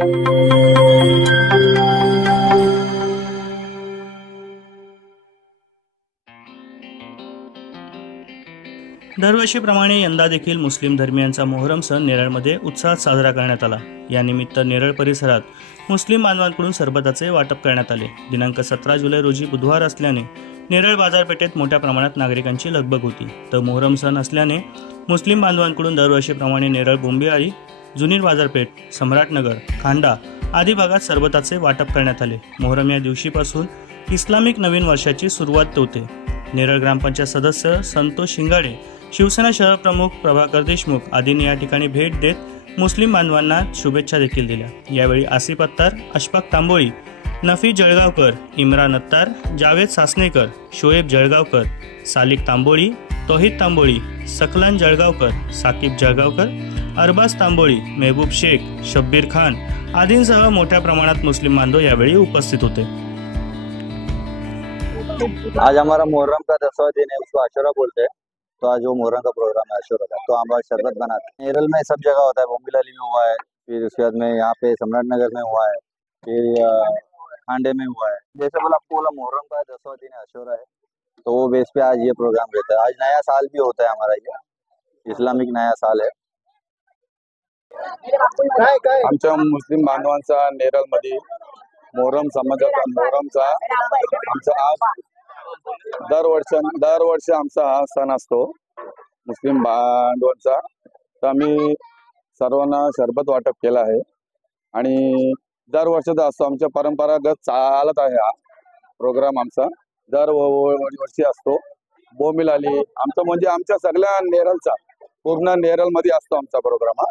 दरवर्षीप्रमाणे यंदा देखील मुस्लिम धर्मियांचा मोहरम सण नेरळमध्ये उत्साहात साजरा करण्यात आला। यानिमित्त नेरळ परिसरात मुस्लिम बांधवांकडून सरबताचे वाटप करण्यात आले। दिनांक 17 जुलै रोजी बुधवार असल्याने नेरळ बाजारपेठेत मोठ्या प्रमाणात नागरिकांची लगबग होती। तर मोहरम सण असल्याने मुस्लिम बांधवांकडून दरवर्षीप्रमाणे नेरळ बोंबिआळी, जुनीर बाजारपेठ, सम्राटनगर, खांडा आदी भागात सरबताचे वाटप करण्यात आले। मोहरम या दिवशीपासून इस्लामिक नवीन वर्षाची सुरुवात होते। नेरळ ग्रामपंचायत सदस्य संतोष शिंगाडे, शिवसेना शहर प्रमुख प्रभाकर देशमुख आदींनी या ठिकाणी भेट देत मुस्लिम बांधवांना शुभेच्छा देखील दिल्या। यावेळी आसिफ अत्तार, अशफाक तांबोळी, नफी जळगावकर, इम्रान अत्तार, जावेद सासनेकर, शोएब जळगावकर, सालिक तांबोळी, तौहीद तांबोळी, सकलान जळगावकर, साकिब जळगावकर, अरबाज तांबोळी, मेहबूब शेख, शब्बीर खान आदींसह मोठ्या प्रमाणात मुस्लिम बांधव यावेळी उपस्थित होते। आज हमारा मुहर्रम का 10वां दिन है, उसको आशुरा बोलते हैं। तो आज वो मुहर्रम का प्रोग्राम है आशुरा का, तो हम आज शरबत बनाते हैं। नेरल में सब जगह होता है, बोम्बिलाली में हुआ है, फिर उसके बाद में यहाँ पे सम्राटनगर में हुआ है, फिर खांडे में हुआ है। जैसे बोला आपको बोला मुहर्रम का 10वां दिन है, आशुरा है, तो वो बेस पे आज ये प्रोग्राम रहता है। आज नया साल भी होता है हमारा, ये इस्लामिक नया साल है। आमच्या मुस्लिम बांधवांचा नेरळ मध्ये मोहरम समाजाचा मोहरमचा आमचा आज दरवर्षी आमचा हा सण असतो मुस्लिम बांधवांचा। तर आम्ही सर्वांना शरबत वाटप केला आहे आणि दरवर्षीचा असतो, आमच्या परंपरागत चालत आहे हा प्रोग्राम आमचा दरवर्षी असतो। बोंबिलाली आमचं म्हणजे आमच्या सगळ्या नेरळचा पूर्ण नेरळ मध्ये असतो आमचा प्रोग्राम हा।